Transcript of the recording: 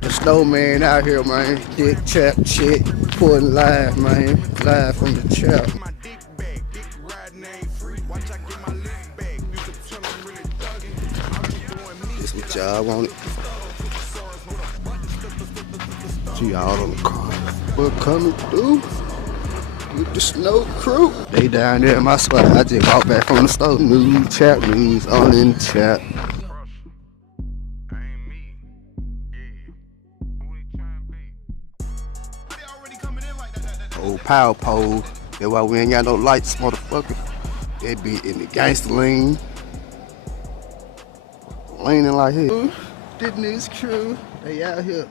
The snowman out here, man. Dick trap shit. Pulling live, man. Live from the trap. This what y'all want. See y'all on the car. We're coming through with the snow crew. They down there in my spot. I just walked back from the store. New chat news on in the chat. Old power pole. That's why we ain't got no lights, motherfucker. They be in the gangster lane. Leaning like here. This nigga's crew, they out here.